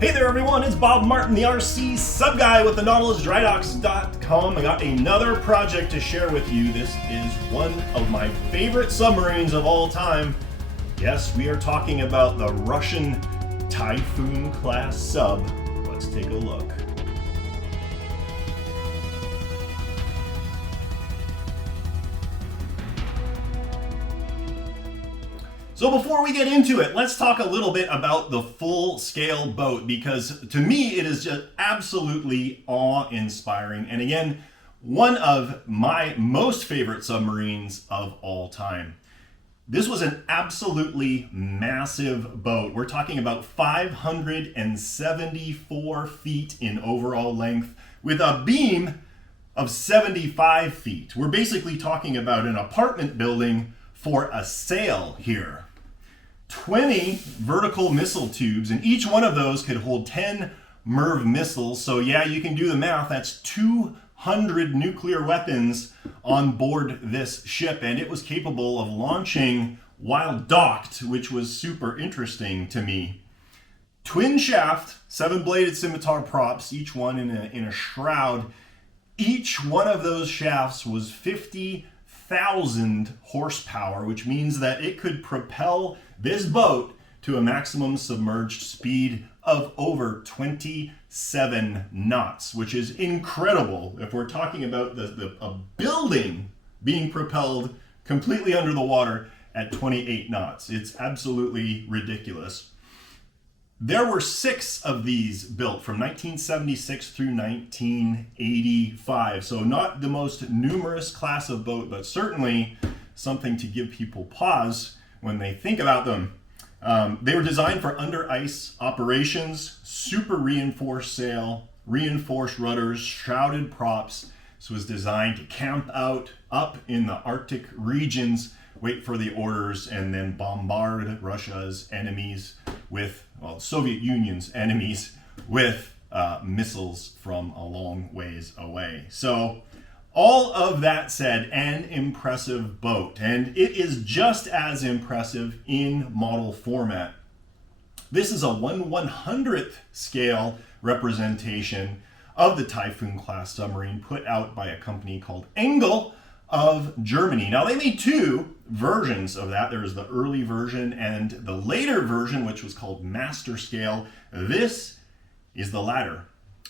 Hey there everyone, it's Bob Martin, the RCSubGuy with the NautilusDryDocks.com. I got another project to share with you. This is one of my favorite submarines of all time. Yes, we are talking about the Russian Typhoon class sub. Let's take a look. So before we get into it, let's talk a little bit about the full-scale boat, because to me it is just absolutely awe-inspiring. And again, one of my most favorite submarines of all time. This was an absolutely massive boat. We're talking about 574 feet in overall length with a beam of 75 feet. We're basically talking about an apartment building for a sail here. 20 vertical missile tubes, and each one of those could hold 10 MIRV missiles. So yeah, you can do the math. That's 200 nuclear weapons on board this ship, and it was capable of launching while docked, which was super interesting to me. Twin shaft, 7-bladed scimitar props, each one in a shroud. Each one of those shafts was 50,000 horsepower, which means that it could propel this boat to a maximum submerged speed of over 27 knots, which is incredible if we're talking about a building being propelled completely under the water at 28 knots. It's absolutely ridiculous. There were 6 of these built from 1976 through 1985. So not the most numerous class of boat, but certainly something to give people pause when they think about them. They were designed for under ice operations, super reinforced sail, reinforced rudders, shrouded props. This was designed to camp out up in the Arctic regions, wait for the orders, and then bombard Russia's enemies with, well, Soviet Union's enemies with missiles from a long ways away. So all of that said, an impressive boat, and it is just as impressive in model format. This is a 1/100th scale representation of the Typhoon class submarine put out by a company called Engel of Germany. Now, they made 2 versions of that. There was the early version and the later version, which was called Master Scale. This is the latter.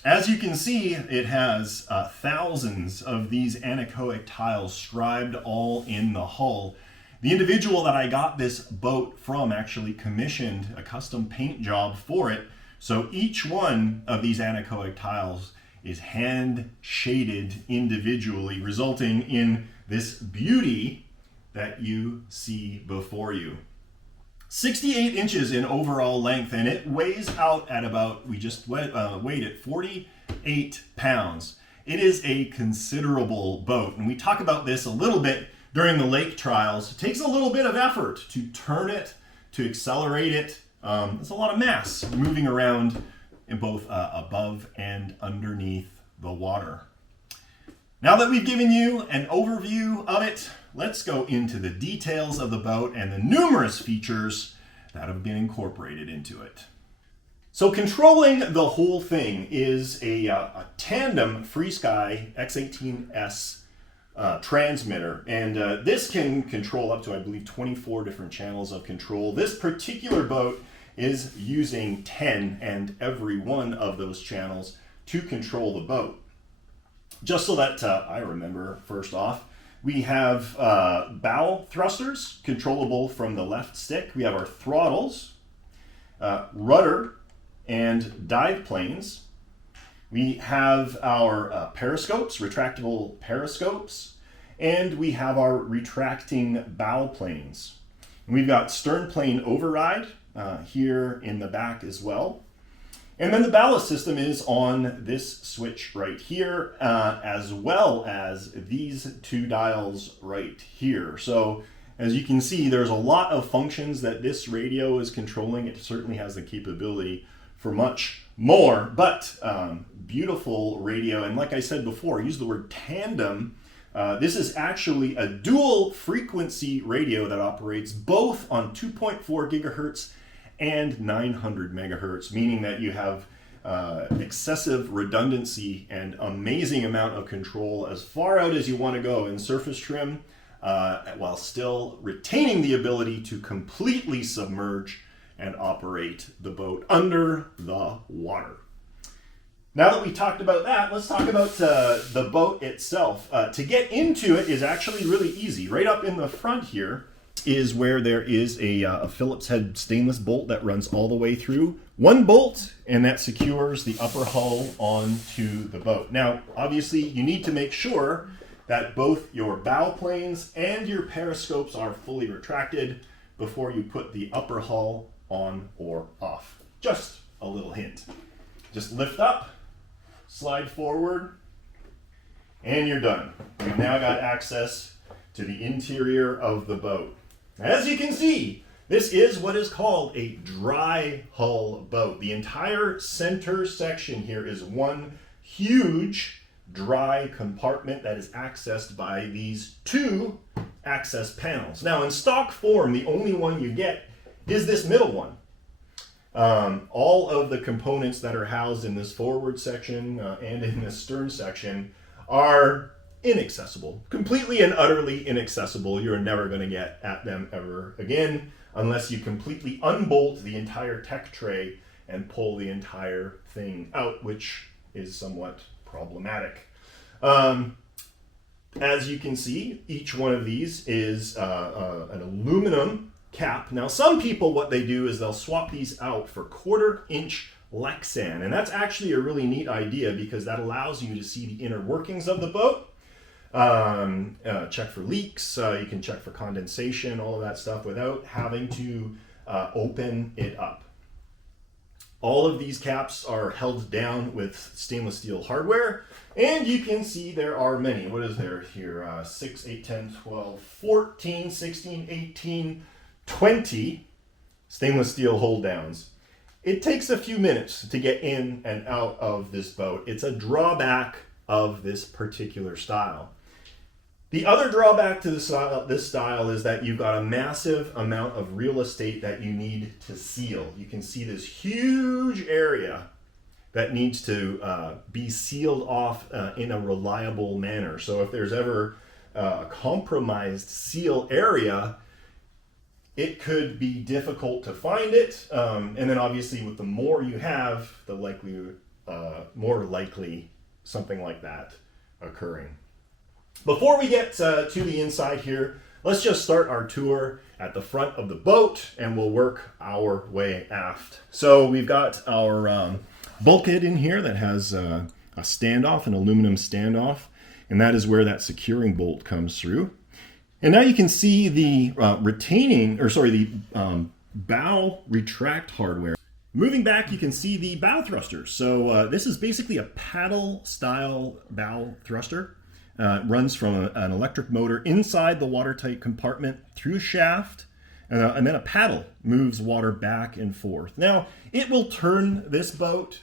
As you can see, it has thousands of these anechoic tiles scribed all in the hull. The individual that I got this boat from actually commissioned a custom paint job for it. So each one of these anechoic tiles is hand shaded individually, resulting in this beauty that you see before you. 68 inches in overall length, and it weighs out at about, we just weighed it, 48 pounds. It is a considerable boat, and we talk about this a little bit during the lake trials. It takes a little bit of effort to turn it, to accelerate it. There's a lot of mass moving around in both above and underneath the water. Now that we've given you an overview of it, let's go into the details of the boat and the numerous features that have been incorporated into it. So controlling the whole thing is a tandem FrSky X18S transmitter, and this can control up to, I believe, 24 different channels of control. This particular boat is using 10 and every one of those channels to control the boat. Just so that I remember, first off, we have bow thrusters controllable from the left stick. We have our throttles, rudder, and dive planes. We have our periscopes, retractable periscopes, and we have our retracting bow planes. And we've got stern plane override here in the back as well. And then the ballast system is on this switch right here, as well as these 2 dials right here. So as you can see, there's a lot of functions that this radio is controlling. It certainly has the capability for much more, but beautiful radio. And like I said before, I used the word tandem. This is actually a dual frequency radio that operates both on 2.4 gigahertz and 900 megahertz, meaning that you have excessive redundancy and amazing amount of control as far out as you want to go in surface trim, while still retaining the ability to completely submerge and operate the boat under the water. Now that we talked about that, let's talk about the boat itself. To get into it is actually really easy. Right up in the front here is where there is a Phillips head stainless bolt that runs all the way through. One bolt, and that secures the upper hull onto the boat. Now, obviously, you need to make sure that both your bow planes and your periscopes are fully retracted before you put the upper hull on or off. Just a little hint. Just lift up, slide forward, and you're done. You've now got access to the interior of the boat. As you can see, this is what is called a dry hull boat. The entire center section here is one huge dry compartment that is accessed by these two access panels. Now, in stock form, the only one you get is this middle one. All of the components that are housed in this forward section and in this stern section are inaccessible, completely and utterly inaccessible. You're never going to get at them ever again unless you completely unbolt the entire tech tray and pull the entire thing out, which is somewhat problematic. As you can see, each one of these is an aluminum cap. Now, some people, what they do is they'll swap these out for 1/4 inch Lexan, and that's actually a really neat idea because that allows you to see the inner workings of the boat, check for leaks, you can check for condensation, all of that stuff without having to open it up. All of these caps are held down with stainless steel hardware, and you can see there are many. What is there here? 6, 8, 10, 12, 14, 16, 18, 20 stainless steel hold downs. It takes a few minutes to get in and out of this boat. It's a drawback of this particular style. The other drawback to this style is that you've got a massive amount of real estate that you need to seal. You can see this huge area that needs to be sealed off in a reliable manner. So if there's ever a compromised seal area, it could be difficult to find it. And then obviously with the more you have, the more likely something like that occurring. Before we get to the inside here, let's just start our tour at the front of the boat and we'll work our way aft. So we've got our bulkhead in here that has a standoff, an aluminum standoff, and that is where that securing bolt comes through. And now you can see the bow retract hardware. Moving back, you can see the bow thruster. So this is basically a paddle style bow thruster. It runs from an electric motor inside the watertight compartment through a shaft, and then a paddle moves water back and forth. Now, it will turn this boat.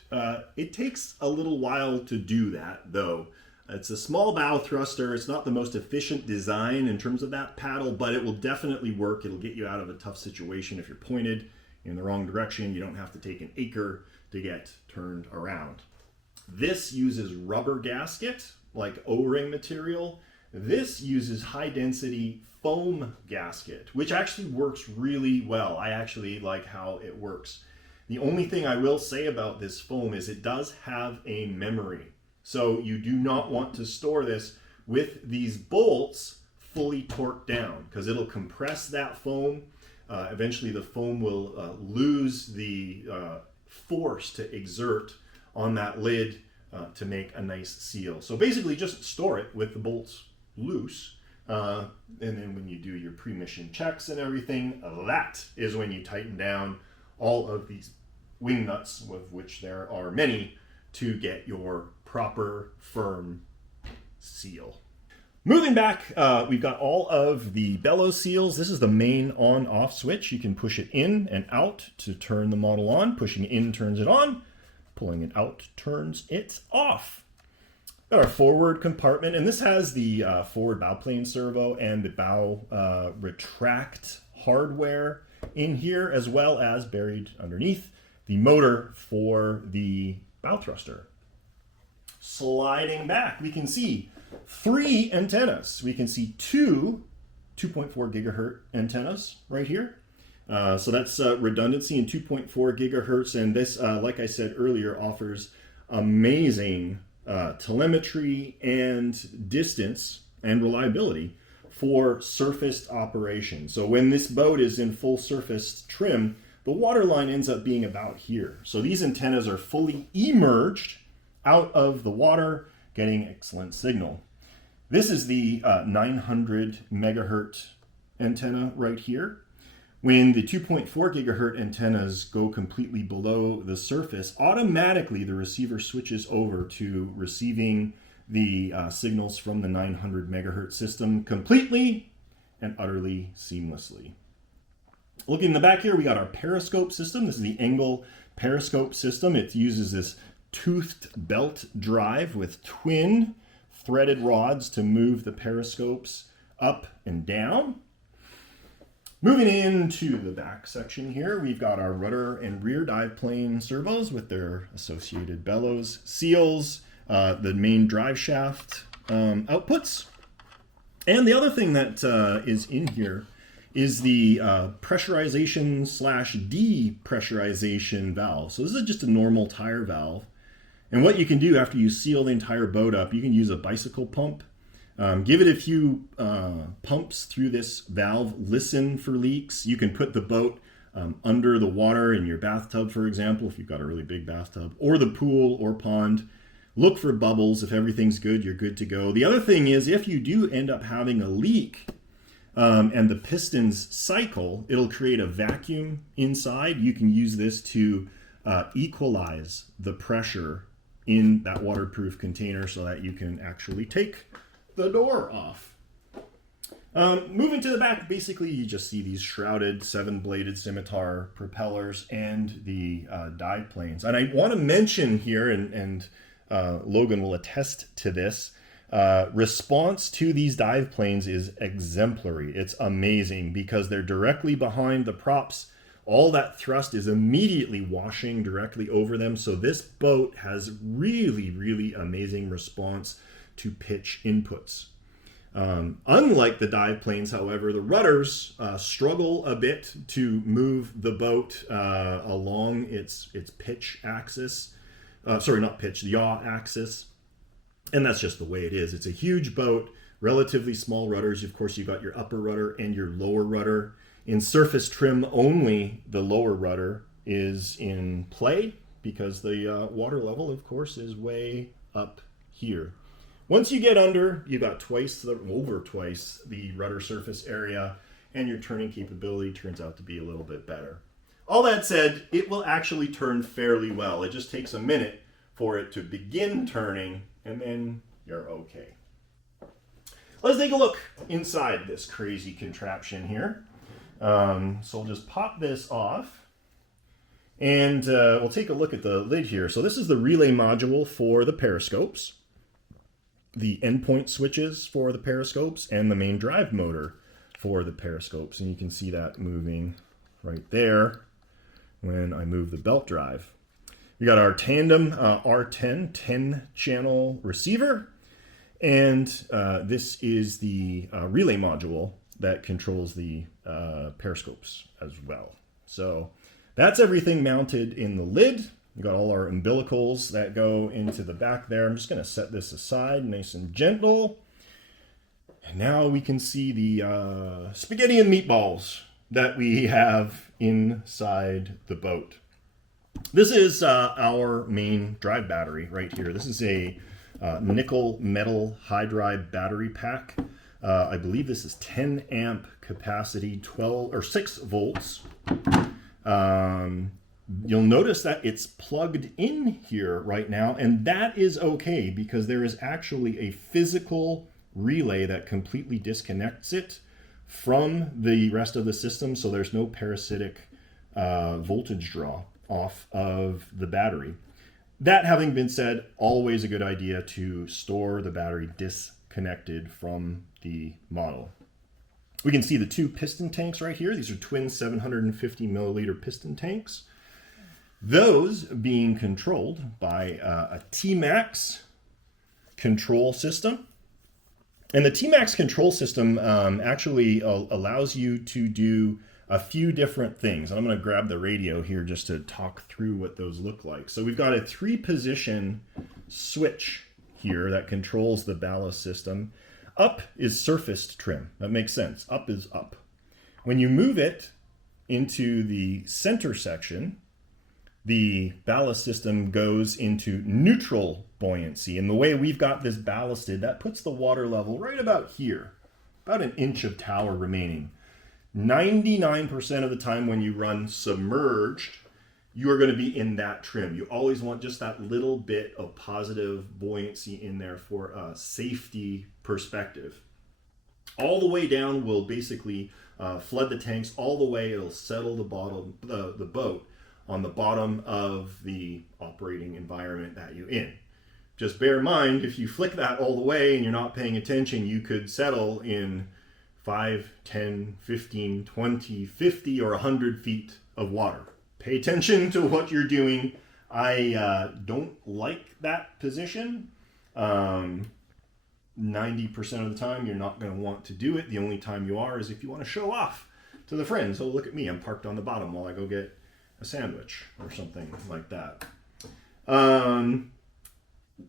It takes a little while to do that, though. It's a small bow thruster. It's not the most efficient design in terms of that paddle, but it will definitely work. It'll get you out of a tough situation if you're pointed in the wrong direction. You don't have to take an acre to get turned around. This uses rubber gasket, like O-ring material. This uses high density foam gasket, which actually works really well. I actually like how it works. The only thing I will say about this foam is it does have a memory. So you do not want to store this with these bolts fully torqued down because it'll compress that foam. Eventually the foam will lose the force to exert on that lid to make a nice seal. So basically just store it with the bolts loose. And then when you do your pre-mission checks and everything, that is when you tighten down all of these wing nuts, of which there are many, to get your proper firm seal. Moving back, we've got all of the bellows seals. This is the main on-off switch. You can push it in and out to turn the model on. Pushing it in turns it on. Pulling it out turns it off. Got our forward compartment, and this has the forward bow plane servo and the bow retract hardware. in here, as well as buried underneath the motor for the bow thruster. Sliding back, we can see 3 antennas. We can see 2 2.4 gigahertz antennas right here. So that's redundancy in 2.4 gigahertz, and this, like I said earlier, offers amazing telemetry and distance and reliability for surfaced operation. So when this boat is in full surface trim, the water line ends up being about here. So these antennas are fully emerged out of the water, getting excellent signal. This is the 900 megahertz antenna right here. When the 2.4 gigahertz antennas go completely below the surface, automatically the receiver switches over to receiving the signals from the 900 megahertz system completely and utterly seamlessly. Looking in the back here, we got our periscope system. This is the angle periscope system. It uses this toothed belt drive with twin threaded rods to move the periscopes up and down. Moving into the back section here, we've got our rudder and rear dive plane servos with their associated bellows, seals, the main drive shaft outputs. And the other thing that is in here is the pressurization / depressurization valve. So this is just a normal tire valve. And what you can do after you seal the entire boat up, you can use a bicycle pump. Give it a few pumps through this valve, listen for leaks. You can put the boat under the water in your bathtub, for example, if you've got a really big bathtub, or the pool or pond. Look for bubbles. If everything's good, you're good to go. The other thing is, if you do end up having a leak and the pistons cycle, it'll create a vacuum inside. You can use this to equalize the pressure in that waterproof container so that you can actually take the door off. Moving to the back, basically you just see these shrouded 7-bladed scimitar propellers and the dive planes. And I want to mention here, and Logan will attest to this, response to these dive planes is exemplary. It's amazing because they're directly behind the props. All that thrust is immediately washing directly over them. So this boat has really, really amazing response to pitch inputs. Unlike the dive planes, however, the rudders struggle a bit to move the boat along its pitch axis. Sorry, not pitch, the yaw axis. And that's just the way it is. It's a huge boat, relatively small rudders. Of course, you've got your upper rudder and your lower rudder. In surface trim only, the lower rudder is in play because the water level, of course, is way up here. Once you get under, you've got over twice the rudder surface area, and your turning capability turns out to be a little bit better. All that said, it will actually turn fairly well. It just takes a minute for it to begin turning, and then you're okay. Let's take a look inside this crazy contraption here. So we'll just pop this off, and we'll take a look at the lid here. So this is the relay module for the periscopes, the endpoint switches for the periscopes, and the main drive motor for the periscopes. And you can see that moving right there when I move the belt drive. We got our tandem R10 10-channel receiver, and this is the relay module that controls the periscopes as well. So that's everything mounted in the lid. We got all our umbilicals that go into the back there. I'm just going to set this aside nice and gentle. And now we can see the spaghetti and meatballs that we have inside the boat. This is our main drive battery right here. This is a nickel metal hydride battery pack. I believe this is 10 amp capacity, 6 volts. You'll notice that it's plugged in here right now, and that is okay because there is actually a physical relay that completely disconnects it from the rest of the system, so there's no parasitic voltage draw off of the battery. That having been said, always a good idea to store the battery disconnected from the model. We can see the two piston tanks right here. These are twin 750 milliliter piston tanks. Those being controlled by a T-Max control system. And the T-Max control system actually allows you to do a few different things. I'm going to grab the radio here just to talk through what those look like. So we've got a 3-position switch here that controls the ballast system. Up is surfaced trim. That makes sense. Up is up. When you move it into the center section, the ballast system goes into neutral buoyancy. And the way we've got this ballasted, that puts the water level right about here, about an inch of tower remaining. 99% of the time when you run submerged, you are going to be in that trim. You always want just that little bit of positive buoyancy in there for a safety perspective. All the way down will basically flood the tanks. All the way it'll settle the boat on the bottom of the operating environment that you're in. Just bear in mind, if you flick that all the way and you're not paying attention, you could settle in 5, 10, 15, 20, 50, or 100 feet of water. Pay attention to what you're doing. I don't like that position. 90% of the time, you're not going to want to do it. The only time you are is if you want to show off to the friends. Oh, look at me. I'm parked on the bottom while I go get a sandwich or something like that.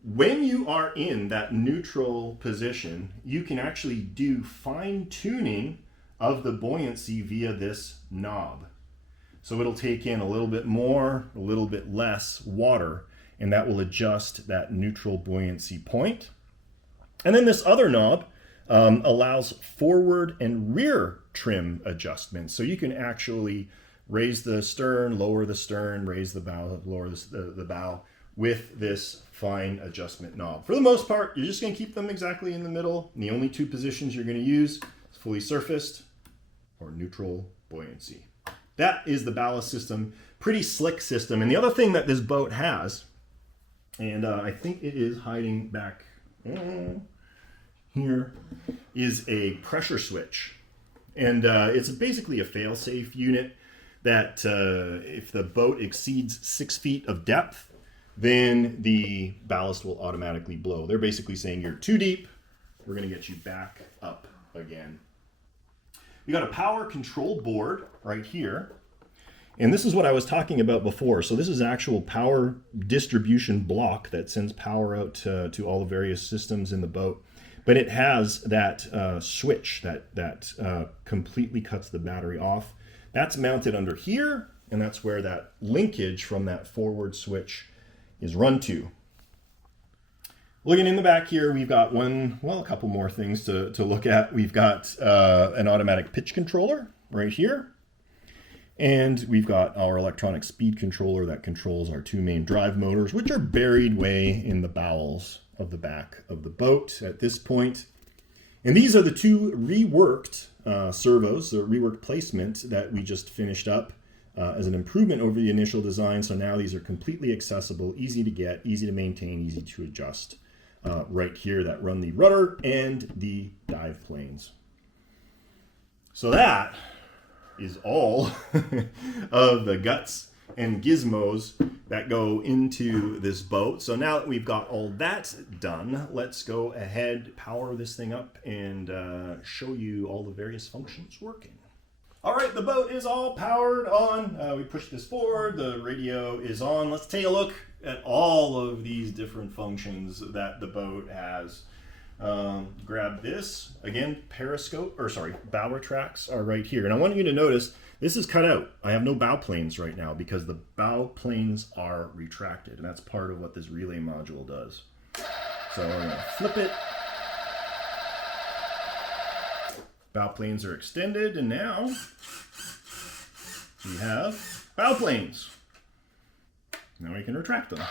When you are in that neutral position, you can actually do fine tuning of the buoyancy via this knob. So it'll take in a little bit more, a little bit less water, and that will adjust that neutral buoyancy point. And then this other knob allows forward and rear trim adjustments. So you can actually raise the stern, lower the stern, raise the bow, lower the bow with this fine adjustment knob. For the most part, you're just going to keep them exactly in the middle. And the only two positions you're going to use is fully surfaced or neutral buoyancy. That is the ballast system. Pretty slick system. And the other thing that this boat has, and I think it is hiding back here, is a pressure switch. And it's basically a fail-safe unit that if the boat exceeds 6 feet of depth, then the ballast will automatically blow. They're basically saying you're too deep, we're going to get you back up again. We got a power control board right here. And this is what I was talking about before. So this is actual power distribution block that sends power out to all the various systems in the boat. But it has that switch that completely cuts the battery off. That's mounted under here, and that's where that linkage from that forward switch is run to. Looking in the back here, we've got a couple more things to look at. We've got an automatic pitch controller right here. And we've got our electronic speed controller that controls our two main drive motors, which are buried way in the bowels of the back of the boat at this point. And these are the two reworked servos, the reworked placement that we just finished up as an improvement over the initial design. So now these are completely accessible, easy to get, easy to maintain, easy to adjust right here that run the rudder and the dive planes. So that is all of the guts and gizmos that go into this boat. So now that we've got all that done, let's go ahead, power this thing up, and show you all the various functions working. All right, the boat is all powered on. We pushed this forward, the radio is on. Let's take a look at all of these different functions that the boat has. Grab this. Again, bow retracts are right here. And I want you to notice this is cut out. I have no bow planes right now because the bow planes are retracted. And that's part of what this relay module does. So I'm going to flip it. Bow planes are extended, and now we have bow planes. Now we can retract them.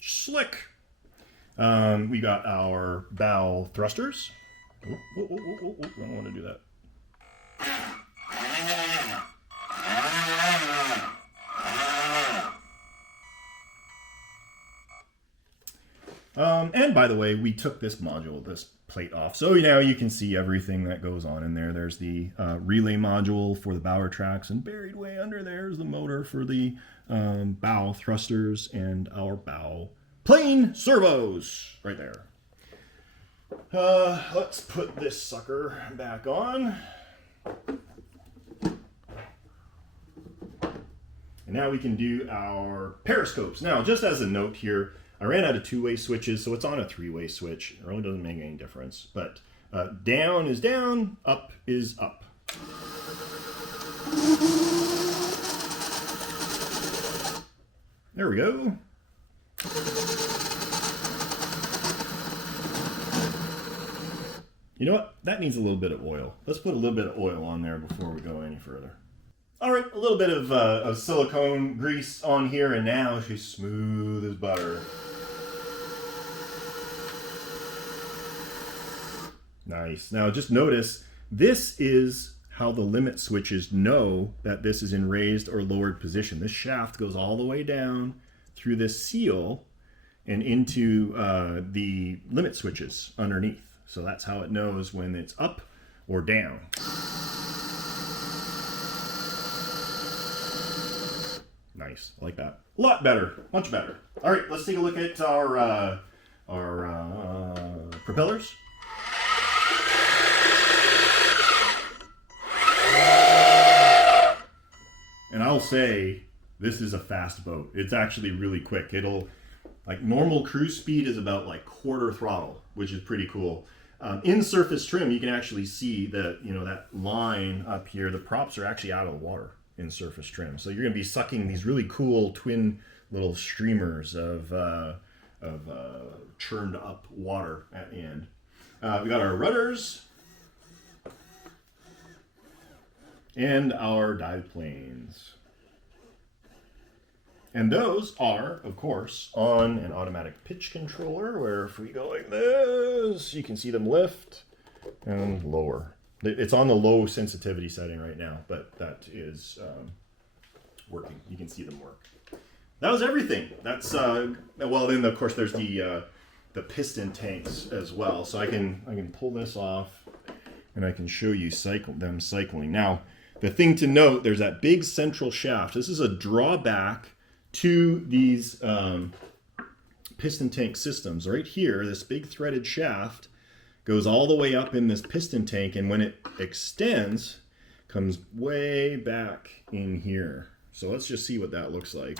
Slick. We got our bow thrusters. I don't want to do that. And by the way, we took this module, this plate off. So now you can see everything that goes on in there. There's the relay module for the bower tracks, and buried way under there is the motor for the bow thrusters and our bow plane servos right there. Let's put this sucker back on. And now we can do our periscopes. Now, just as a note here, I ran out of two-way switches, so it's on a three-way switch. It really doesn't make any difference. But down is down, up is up. There we go. You know what? That needs a little bit of oil. Let's put a little bit of oil on there before we go any further. All right, a little bit of silicone grease on here, and now she's smooth as butter. Nice. Now just notice, this is how the limit switches know that this is in raised or lowered position. This shaft goes all the way down through this seal and into the limit switches underneath. So that's how it knows when it's up or down. Nice, I like that. A lot better, much better. All right, let's take a look at our propellers. And I'll say, this is a fast boat. It's actually really quick. It'll, like, normal cruise speed is about like quarter throttle, which is pretty cool. In surface trim, you can actually see that, you know, that line up here, the props are actually out of the water in surface trim. So you're going to be sucking these really cool twin little streamers of churned up water at the end. We got our rudders and our dive planes. And those are, of course, on an automatic pitch controller, where if we go like this, you can see them lift and lower. It's on the low sensitivity setting right now, but that is working. You can see them work. That was everything. That's well, then of course there's the piston tanks as well. So I can pull this off, and I can show you them cycling. Now, the thing to note, there's that big central shaft. This is a drawback to these piston tank systems. Right here, this big threaded shaft goes all the way up in this piston tank, and when it extends, comes way back in here. So let's just see what that looks like.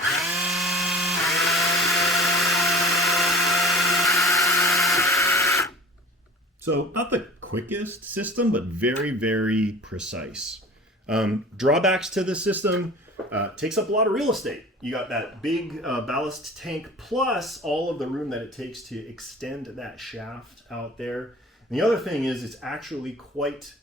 So not the quickest system, but very, very precise. Drawbacks to the system, takes up a lot of real estate. You got that big ballast tank, plus all of the room that it takes to extend that shaft out there. And the other thing is, it's actually quite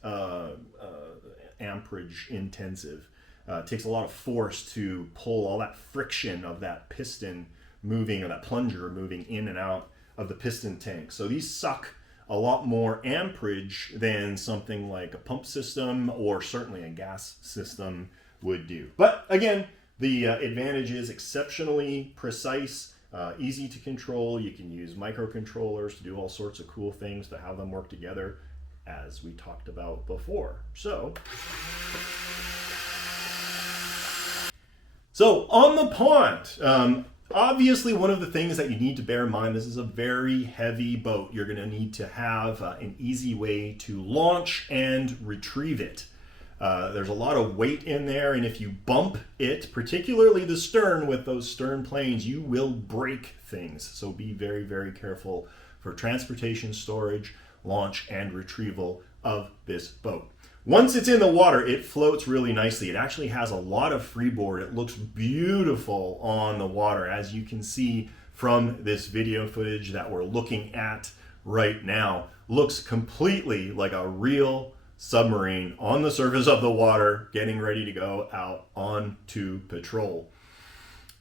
amperage intensive. It takes a lot of force to pull all that friction of that piston moving, or that plunger moving in and out of the piston tank. So these suck a lot more amperage than something like a pump system, or certainly a gas system would do. But again, the advantage is exceptionally precise, easy to control. You can use microcontrollers to do all sorts of cool things to have them work together, as we talked about before. So on the pond, obviously one of the things that you need to bear in mind, this is a very heavy boat. You're going to need to have an easy way to launch and retrieve it. There's a lot of weight in there, and if you bump it, particularly the stern with those stern planes, you will break things. So be very, very careful for transportation, storage, launch, and retrieval of this boat. Once it's in the water, it floats really nicely. It actually has a lot of freeboard. It looks beautiful on the water, as you can see from this video footage that we're looking at right now. Looks completely like a real submarine on the surface of the water, getting ready to go out onto patrol.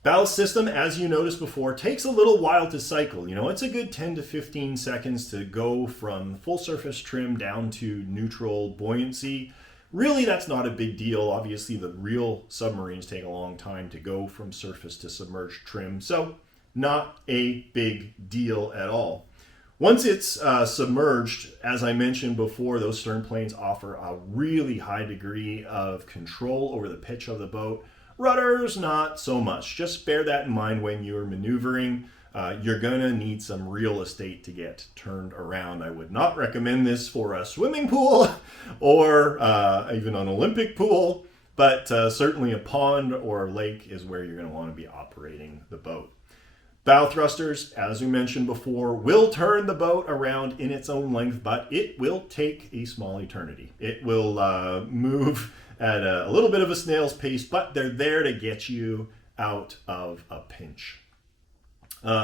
Ballast system, as you noticed before, takes a little while to cycle. You know, it's a good 10 to 15 seconds to go from full surface trim down to neutral buoyancy. Really, that's not a big deal. Obviously, the real submarines take a long time to go from surface to submerged trim. So not a big deal at all. Once it's submerged, as I mentioned before, those stern planes offer a really high degree of control over the pitch of the boat. Rudders, not so much. Just bear that in mind when you're maneuvering. You're gonna need some real estate to get turned around. I would not recommend this for a swimming pool or even an Olympic pool, but certainly a pond or a lake is where you're gonna wanna be operating the boat. Bow thrusters, as we mentioned before, will turn the boat around in its own length, but it will take a small eternity. It will move at a little bit of a snail's pace, but they're there to get you out of a pinch.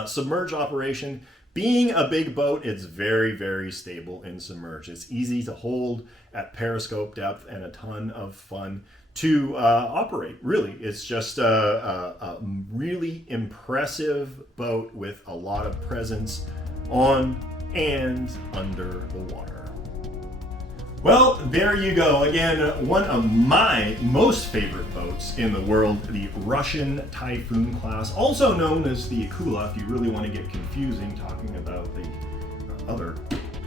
Submerged operation, being a big boat, it's very, very stable in submerged. It's easy to hold at periscope depth and a ton of fun to operate. Really, it's just a really impressive boat with a lot of presence on and under the water. Well, there you go. Again, one of my most favorite boats in the world, the Russian Typhoon class, also known as the Akula, if you really want to get confusing talking about the other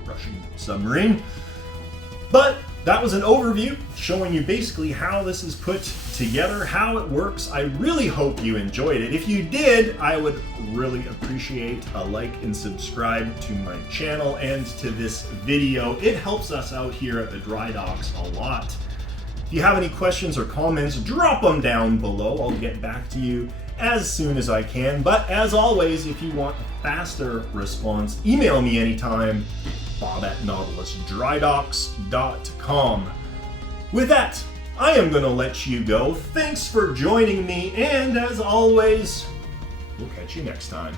Russian submarine. But that was an overview showing you basically how this is put together, how it works. I really hope you enjoyed it. If you did, I would really appreciate a like and subscribe to my channel and to this video. It helps us out here at the Dry Docks a lot. If you have any questions or comments, drop them down below. I'll get back to you as soon as I can. But as always, if you want a faster response, email me anytime. bob@nautilusdrydocks.com. With that, I am going to let you go. Thanks for joining me, and as always, we'll catch you next time.